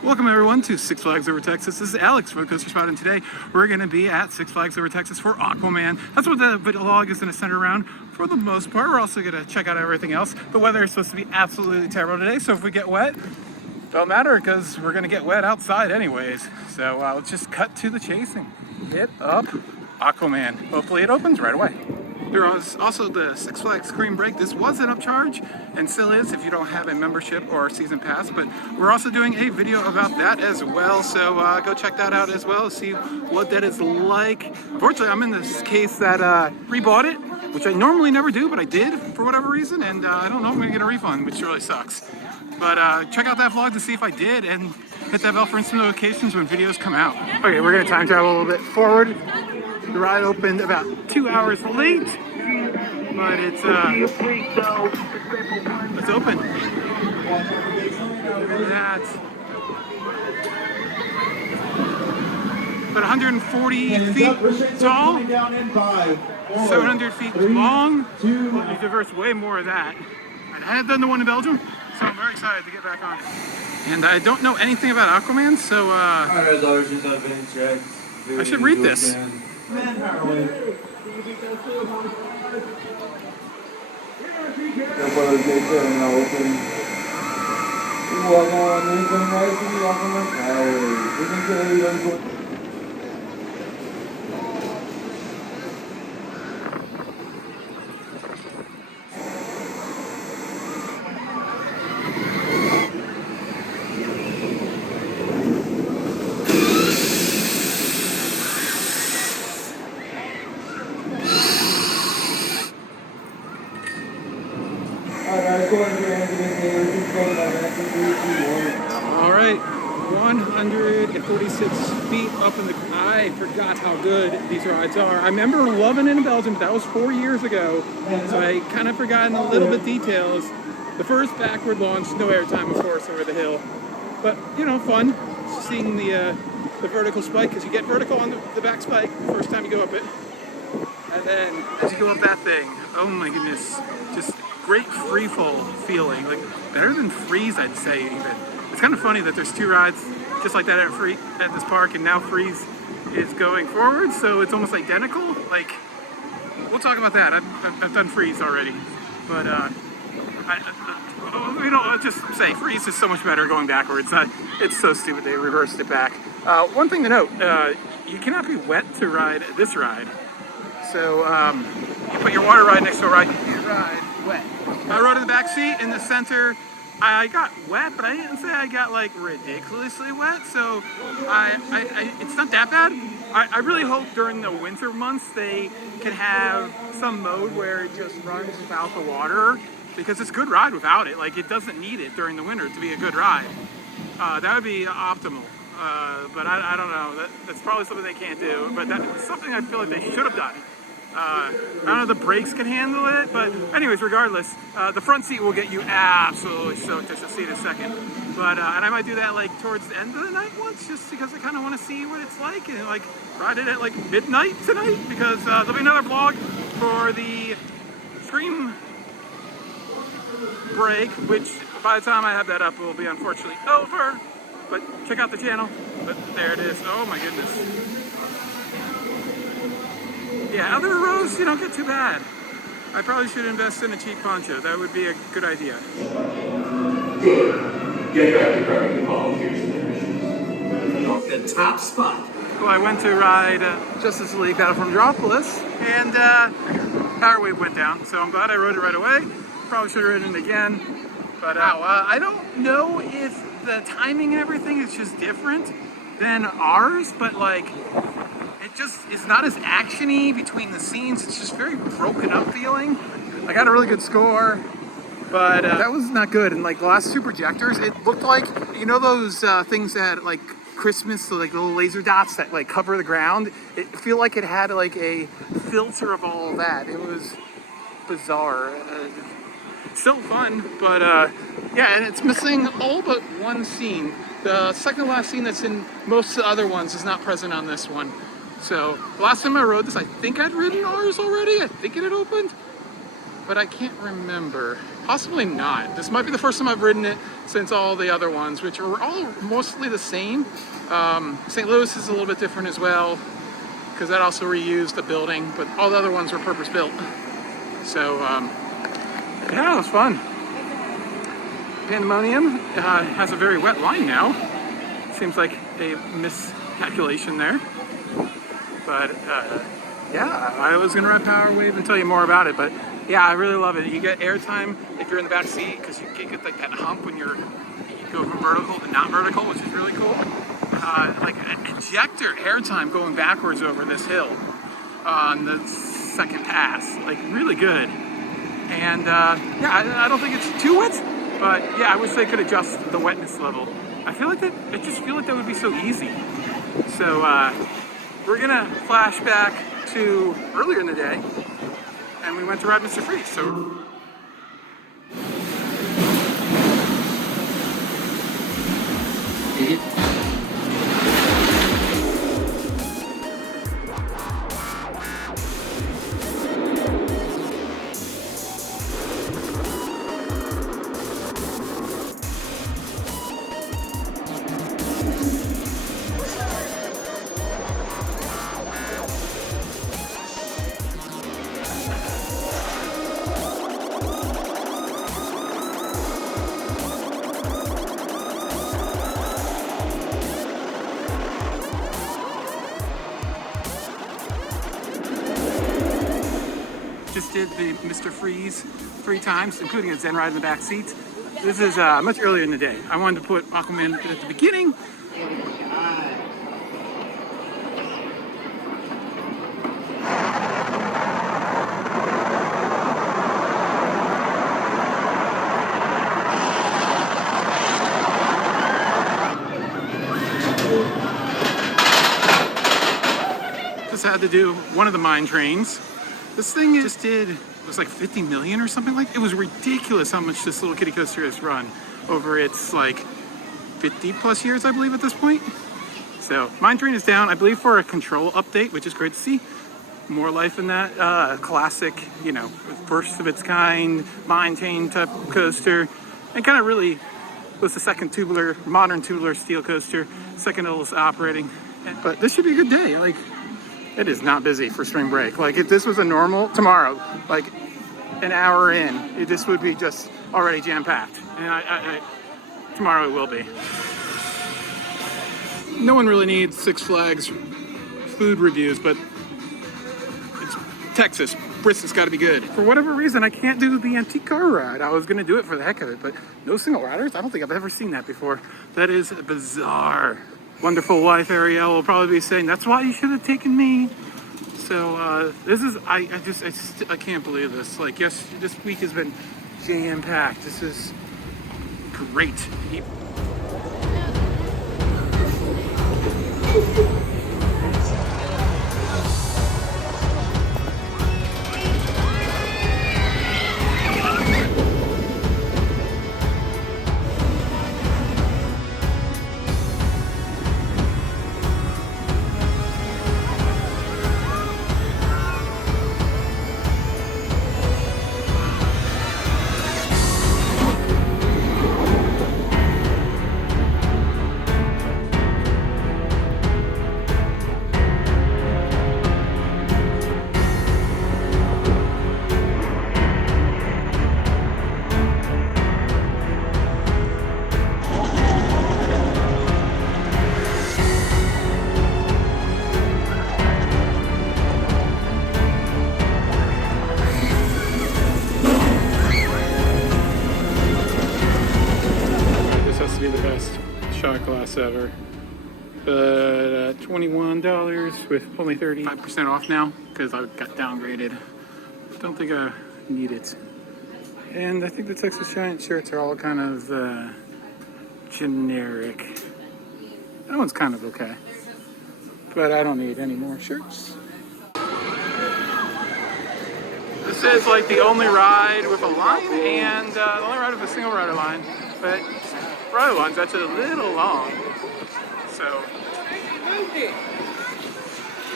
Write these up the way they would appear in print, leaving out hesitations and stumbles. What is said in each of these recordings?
Welcome everyone to Six Flags Over Texas. This is Alex for the Coaster Spot, and today we're going to be at Six Flags Over Texas for Aquaman. That's what the vlog is going to center around for the most part. We're also going to check out everything else. The weather is supposed to be absolutely terrible today, so if we get wet, don't matter because we're going to get wet outside anyways. So let's just cut to the chase and hit up Aquaman. Hopefully it opens right away. There was also the Six Flags Spring Break. This was an upcharge and still is if you don't have a membership or a season pass, but we're also doing a video about that as well, so go check that out as well, see what that is like. Unfortunately, I'm in this case that pre-bought it, which I normally never do, but I did for whatever reason, and I don't know if I'm gonna get a refund, which really sucks. But check out that vlog to see if I did, and hit that bell for instant notifications when videos come out. Okay, we're gonna time travel a little bit forward. The ride opened about 2 hours late, but it's open. Look at that. About 140 feet tall, 700 feet long. We've diversed way more of that. I had done the one in Belgium, so I'm very excited to get back on it. And I don't know anything about Aquaman, so I should read this. All right, 146 feet up in the. I forgot how good these rides are. I remember loving it in Belgium, but that was 4 years ago, so I kind of forgotten a little bit details. The first backward launch, no airtime, of course, over the hill, but you know, fun seeing the vertical spike because you get vertical on the back spike the first time you go up it, and then as you go up that thing, oh my goodness, just great free fall feeling, like better than Freeze, I'd say even. It's kind of funny that there's two rides just like that at this park, and now Freeze is going forward, so it's almost identical. Like, we'll talk about that. I've done Freeze already, but I'll just say Freeze is so much better going backwards. It's so stupid they reversed it back. One thing to note, you cannot be wet to ride this ride. So you put your water ride next to a ride, you can't ride wet. I rode in the back seat in the center. I got wet, but I didn't say I got like ridiculously wet, so it's not that bad. I really hope during the winter months they can have some mode where it just runs without the water, because it's a good ride without it. Like, it doesn't need it during the winter to be a good ride. That would be optimal, but I don't know. That's probably something they can't do, but that's something I feel like they should have done. I don't know if the brakes can handle it, but anyways, regardless, the front seat will get you absolutely soaked, as you'll see in a second. But and I might do that like towards the end of the night once, just because I kind of want to see what it's like, and like ride it at like midnight tonight, because there'll be another vlog for the Scream Break, which by the time I have that up will be unfortunately over. But check out the channel. But there it is. Oh my goodness. Yeah, other rows, you don't get too bad. I probably should invest in a cheap poncho. That would be a good idea. Good. Get back to grabbing the volunteers and their missions. The top spot. Well, I went to ride Justice League Battle from Metropolis, and power wave went down, so I'm glad I rode it right away. Probably should have ridden it again. But I don't know if the timing and everything is just different than ours, but like, it just is not as action-y between the scenes. It's just very broken up feeling. I got a really good score, but that was not good. And like the last two projectors, it looked like, you know those things that like Christmas, so like little laser dots that like cover the ground? It feel like it had like a filter of all of that. It was bizarre. Still fun, but yeah, and it's missing all but one scene. The second to last scene that's in most of the other ones is not present on this one. So last time I rode this, I think I'd ridden ours already. I think it had opened, but I can't remember. Possibly not. This might be the first time I've ridden it since all the other ones, which are all mostly the same. St. Louis is a little bit different as well, because that also reused the building, but all the other ones were purpose built. So, yeah, it was fun. Pandemonium has a very wet line now. Seems like a miscalculation there. But yeah, I was gonna ride Power Wave and tell you more about it, but yeah, I really love it. You get airtime if you're in the back seat, because you get like that hump when you go from vertical to not vertical, which is really cool. Like an ejector airtime going backwards over this hill on the second pass, like really good. And yeah, I don't think it's too wet, but yeah, I wish they could adjust the wetness level. I feel like I just feel like that would be so easy. So we're gonna flash back to earlier in the day, and we went to ride Mr. Freeze. So. Just did the Mr. Freeze 3 times, including a Zen ride in the back seat. This is much earlier in the day. I wanted to put Aquaman at the beginning. Just had to do one of the mine trains. This thing just did, it was like 50 million or something like that. It was ridiculous how much this little kiddie coaster has run over its like 50 plus years, I believe, at this point. So mine train is down, I believe, for a control update, which is great to see. More life in that classic, you know, first of its kind mine train type coaster, and kind of really was the second tubular, modern tubular steel coaster, second oldest operating. But this should be a good day. Like, it is not busy for spring break. Like, if this was a normal tomorrow, like an hour in, this would be just already jam-packed. And tomorrow it will be. No one really needs Six Flags food reviews, but it's Texas. Bristol's got to be good. For whatever reason, I can't do the antique car ride. I was going to do it for the heck of it, but no single riders? I don't think I've ever seen that before. That is bizarre. Wonderful wife Ariel will probably be saying, that's why you should have taken me. So this is, I can't believe this. Like, yes, this week has been jam-packed. This is great. To be the best shot glass ever, but $21 with only 35% off now because I got downgraded. Don't think I need it. And I think the Texas Giant shirts are all kind of generic. That one's kind of okay, but I don't need any more shirts. This is like the only ride with a line and the only ride with a single rider line, but rider line's actually a little long. So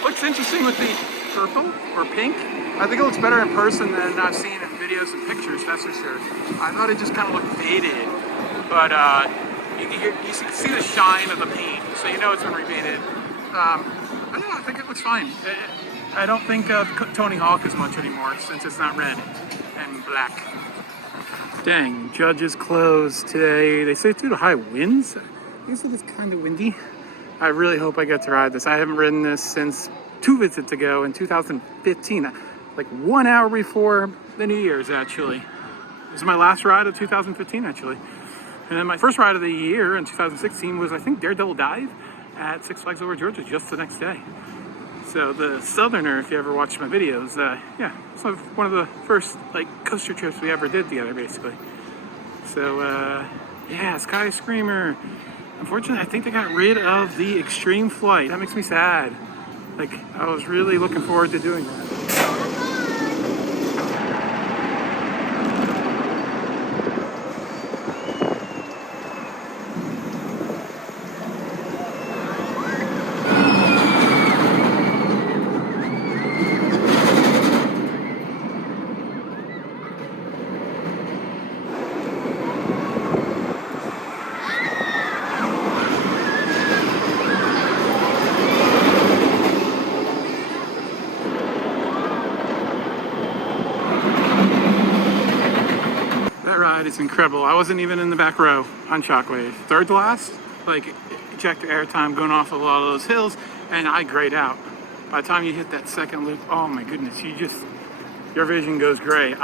looks interesting with the purple or pink. I think it looks better in person than I've seen in video. videos and pictures, that's for sure. I thought it just kind of looked faded, but you can see the shine of the paint, so you know it's been repainted. I don't know, I think it looks fine. I don't think of Tony Hawk as much anymore since it's not red and black. Dang, Judge is closed today. They say it's due to high winds. I guess it is kind of windy. I really hope I get to ride this. I haven't ridden this since 2 visits ago in 2015, like 1 hour before the New Year's, actually. This is my last ride of 2015, actually. And then my first ride of the year in 2016 was, I think, Daredevil Dive at Six Flags Over Georgia just the next day. So the Southerner, if you ever watched my videos, yeah, it's one of the first like coaster trips we ever did together, basically. So yeah, Sky Screamer. Unfortunately, I think they got rid of the Extreme Flight. That makes me sad. Like, I was really looking forward to doing that. It's incredible. I wasn't even in the back row on Shockwave. Third to last, like ejector airtime going off a lot of those hills, and I grayed out. By the time you hit that second loop, oh my goodness, your vision goes gray.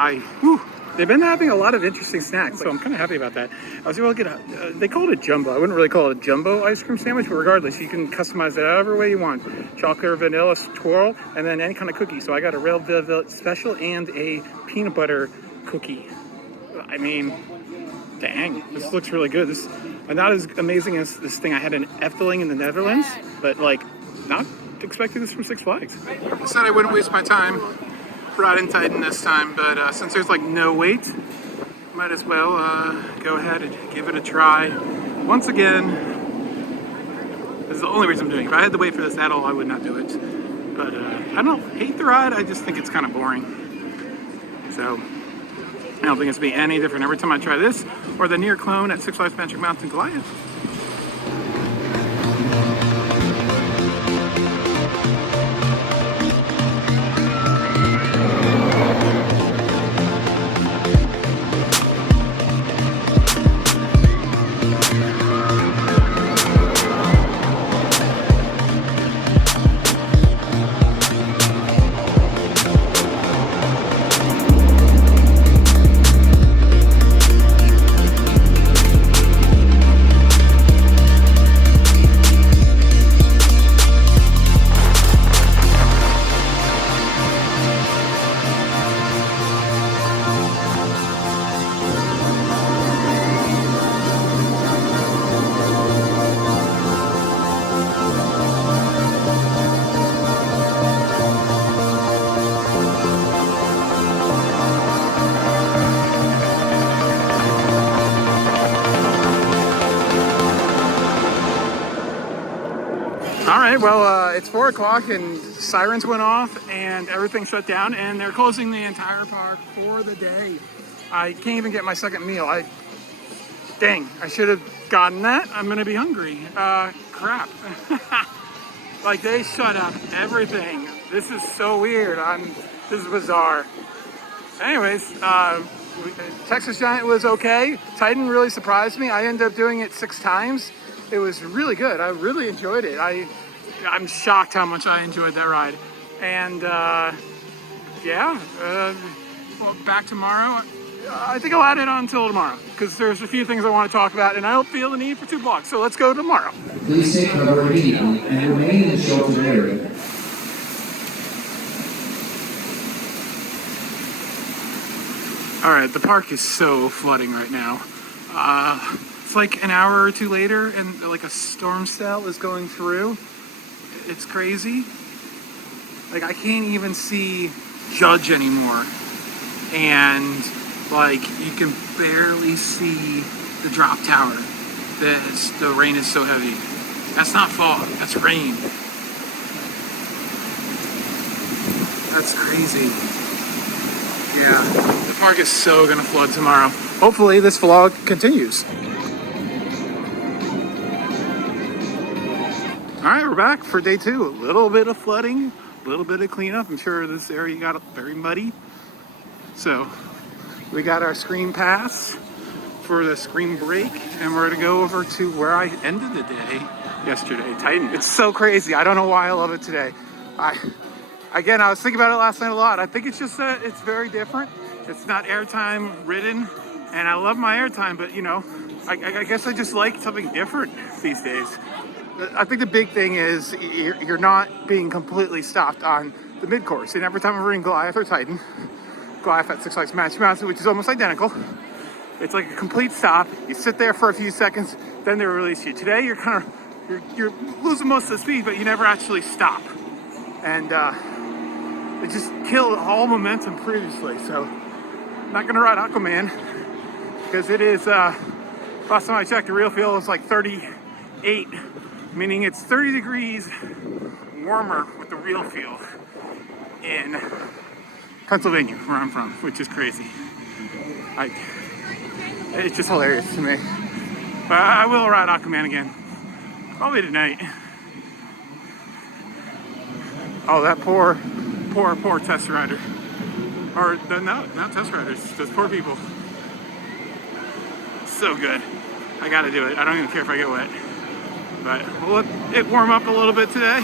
They've been having a lot of interesting snacks, so I'm kind of happy about that. I was able to get they call it a jumbo. I wouldn't really call it a jumbo ice cream sandwich, but regardless, you can customize it however way you want. Chocolate or vanilla swirl, and then any kind of cookie. So I got a Red Velvet special and a peanut butter cookie. I mean, dang, this looks really good. This not as amazing as this thing I had in Efteling in the Netherlands, but like not expecting this from Six Flags. I said I wouldn't waste my time riding Titan this time, but since there's like no wait, might as well go ahead and give it a try. Once again, this is the only reason I'm doing it. If I had to wait for this at all, I would not do it. But I don't hate the ride, I just think it's kind of boring. So I don't think it's going to be any different every time I try this or the near clone at Six Flags Magic Mountain Goliath. Well, it's 4 o'clock and sirens went off and everything shut down and they're closing the entire park for the day. I can't even get my second meal. Dang, I should have gotten that. I'm gonna be hungry. Crap. Like they shut up everything. This is so weird. This is bizarre. Anyways, Texas Giant was okay. Titan really surprised me. I ended up doing it 6 times. It was really good. I really enjoyed it. I'm shocked how much I enjoyed that ride. And yeah, well, back tomorrow. I think I'll add it on until tomorrow because there's a few things I want to talk about and I don't feel the need for 2 blocks. So let's go tomorrow. Please take cover immediately and remain in the sheltered area. All right, the park is so flooding right now. It's like an hour or 2 later and like a storm cell is going through. It's crazy. Like I can't even see Judge anymore. And like you can barely see the drop tower. The rain is so heavy. That's not fog, that's rain. That's crazy. Yeah. park is so gonna flood tomorrow. Hopefully this vlog continues. All right, we're back for day 2. A little bit of flooding, a little bit of cleanup. I'm sure this area got very muddy. So we got our screen pass for the screen break, and we're gonna go over to where I ended the day yesterday, Titan. It's so crazy. I don't know why I love it today. Again, I was thinking about it last night a lot. I think it's just that it's very different. It's not airtime ridden, and I love my airtime, but you know, I guess I just like something different these days. I think the big thing is you're not being completely stopped on the mid-course. And every time I'm reading Goliath or Titan, Goliath at Six Flags Magic Mountain, which is almost identical, it's like a complete stop. You sit there for a few seconds, then they release you. Today, you're losing most of the speed, but you never actually stop. And it just killed all momentum previously. So I'm not gonna ride Aquaman because it is, last time I checked, the real feel is like 38. Meaning it's 30 degrees warmer with the real feel in Pennsylvania, where I'm from, which is crazy. It's just hilarious to me. But I will ride Aquaman again, probably tonight. Oh, that poor test rider. Or, no, not test riders, those poor people. So good. I gotta do it. I don't even care if I get wet. But we'll let it warm up a little bit today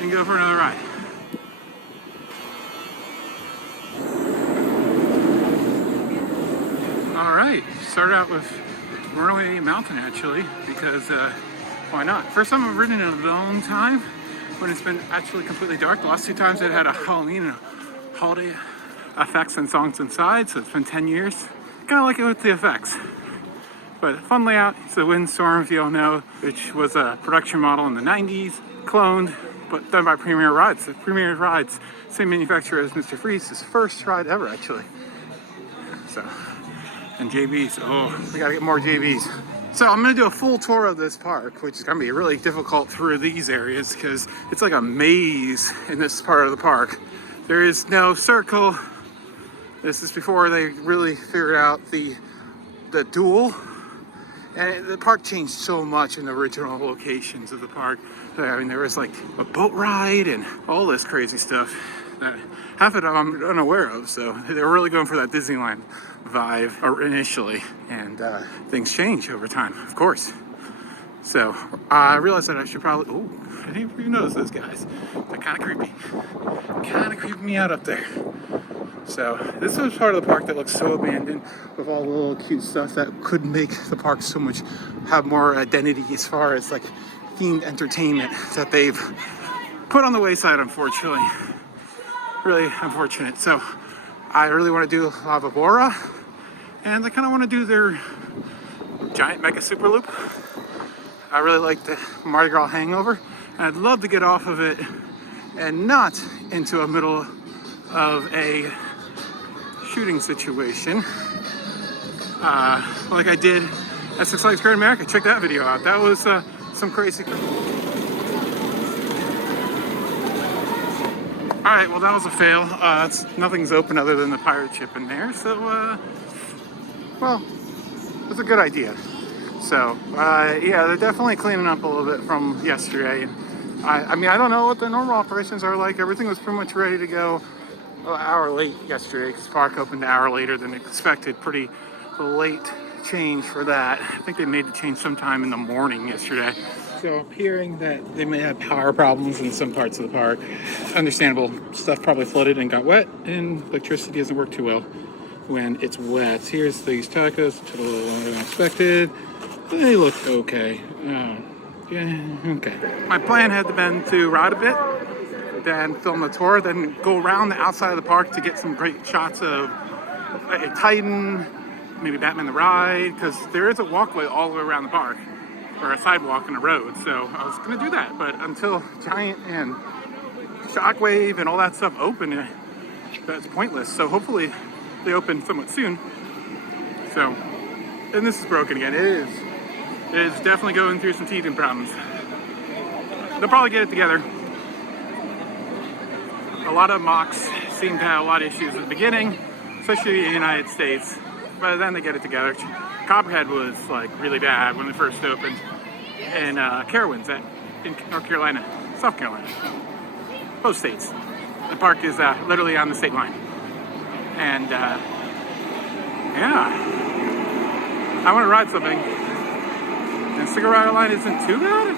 and go for another ride. All right, started out with Runaway Mountain actually, because why not? First time I've ridden in a long time when it's been actually completely dark. The last 2 times it had a Halloween and a holiday effects and songs inside, so it's been 10 years. Kind of like it with the effects. But fun layout. It's the Windstorm, you all know, which was a production model in the 90s, cloned, but done by Premier Rides. The Premier Rides, same manufacturer as Mr. Freeze's first ride ever, actually. So, and JB's, oh, we gotta get more JB's. So I'm gonna do a full tour of this park, which is gonna be really difficult through these areas because it's like a maze in this part of the park. There is no circle. This is before they really figured out the dual. And the park changed so much in the original locations of the park. I mean, there was like a boat ride and all this crazy stuff that half of it I'm unaware of. So they were really going for that Disneyland vibe initially. And things change over time, of course. So I realized that I should probably, oh, I didn't even notice those guys. They're kind of creepy. Kind of creeping me out up there. So this was part of the park that looks so abandoned with all the little cute stuff that could make the park so much, have more identity as far as like themed entertainment that they've put on the wayside, unfortunately. Really unfortunate. So I really want to do Lava Bora, and I kind of want to do their giant mega super loop. I really like the Mardi Gras hangover. I'd love to get off of it and not into a middle of a shooting situation like I did at Six Flags Great America. Check that video out. That was some crazy. All right, well that was a fail. Nothing's open other than the pirate ship in there. So, well, it's a good idea. So, yeah, they're definitely cleaning up a little bit from yesterday. I mean, I don't know what the normal operations are like. Everything was pretty much ready to go. An hour late yesterday because the park opened an hour later than expected. Pretty late change for that. I think they made the change sometime in the morning yesterday. So I'm hearing that they may have power problems in some parts of the park. Understandable. Stuff probably flooded and got wet, and electricity doesn't work too well when it's wet. Here's these tacos. Took a little longer than expected. They look okay. Yeah, okay. My plan had been to ride a bit, then film the tour, then go around the outside of the park to get some great shots of a Titan, maybe Batman the Ride, because there is a walkway all the way around the park, or a sidewalk and a road. So I was going to do that, but until Giant and Shockwave and all that stuff open, that's pointless. So hopefully they open somewhat soon. So, and this is broken again. It is definitely going through some teething problems. They'll probably get it together. A lot of mocks seem to have a lot of issues at the beginning, especially in the United States. By then they get it together. Copperhead was like really bad when it first opened, and Carowinds in North Carolina, South Carolina, both states. The park is literally on the state line, and yeah, I want to ride something. And single rider line isn't too bad.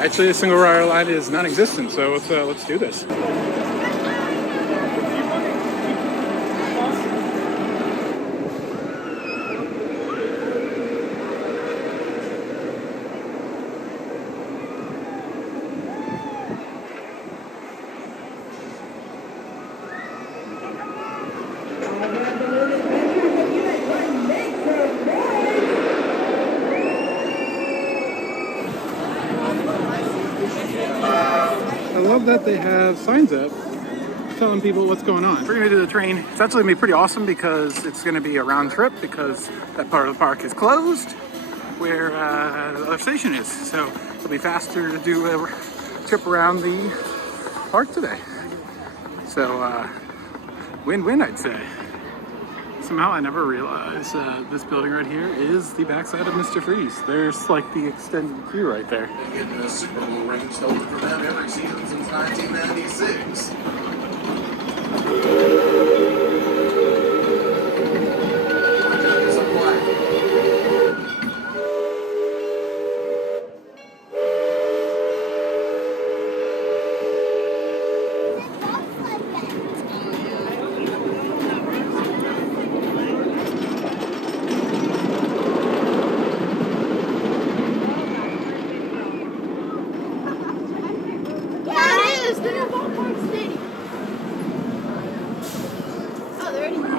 Actually, the single rider line is non-existent, so let's do this. I love that they have signs up telling people what's going on. We're gonna do the train. It's actually gonna be pretty awesome because it's gonna be a round trip because that part of the park is closed where the other station is. So it'll be faster to do a trip around the park today. So win-win, I'd say. Somehow I never realized this building right here is the backside of Mr. Freeze. There's like the extended queue right there. Getting the Super Bowl rings held for them every season since 1996.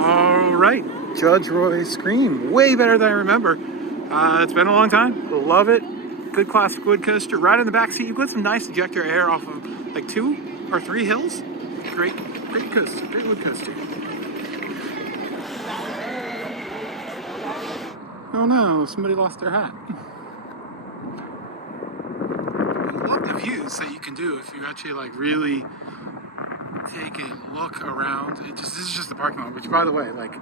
All right, Judge Roy Scream, way better than I remember. It's been a long time. Love it. Good classic wood coaster. Right in the back seat, you get some nice ejector air off of like 2 or 3 hills. Great coaster. Great wood coaster. Oh no, somebody lost their hat. I love the views that you can do if you actually like really take a look around. This is just the parking lot, which by the way, like,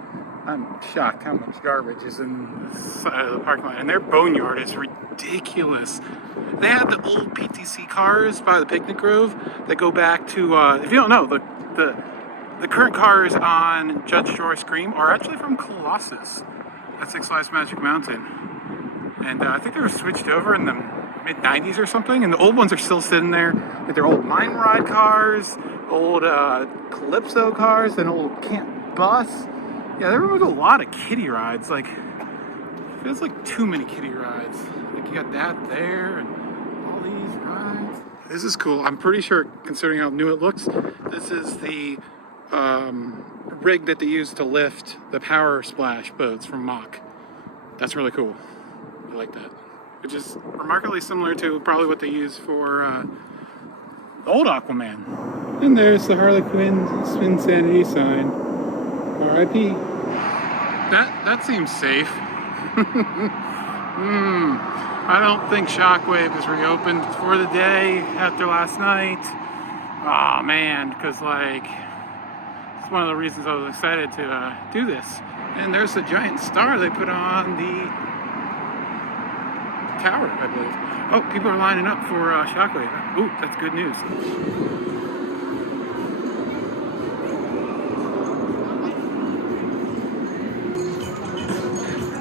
I'm shocked how much garbage is in the side of the parking lot. And their boneyard is ridiculous. They had the old PTC cars by the picnic grove that go back to, if you don't know, the current cars on Judge Roy Scream are actually from Colossus at Six Flags Magic Mountain. And I think they were switched over in the mid-90s or something, and the old ones are still sitting there. Like they're old Mine Ride cars, old Calypso cars, and old Camp Bus. Yeah, they removed a lot of kiddie rides. Like, feels like too many kiddie rides. Like you got that there and all these rides. This is cool. I'm pretty sure, considering how new it looks, this is the rig that they use to lift the Power Splash boats from Mach. That's really cool. I like that. Which is remarkably similar to probably what they use for the old Aquaman. And there's the Harley Quinn Spinsanity sign. R.I.P. That seems safe. I don't think Shockwave is reopened for the day after last night. Oh man, because like it's one of the reasons I was excited to do this. And there's the giant star they put on the tower, I believe. Oh, people are lining up for Shockwave. Ooh, that's good news.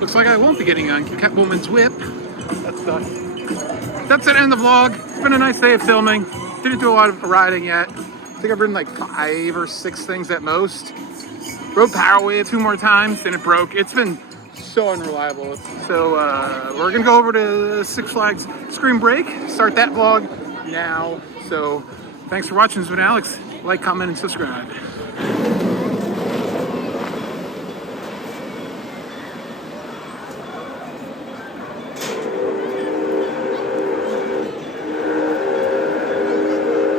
Looks like I won't be getting on Catwoman's whip. That's the end of the vlog. It's been a nice day of filming. Didn't do a lot of riding yet. I think I've ridden like 5 or 6 things at most. Rode Power Wave 2 more times and it broke. It's been so unreliable. So we're gonna go over to Six Flags Scream Break. Start that vlog now. So thanks for watching. This has been Alex. Like, comment, and subscribe.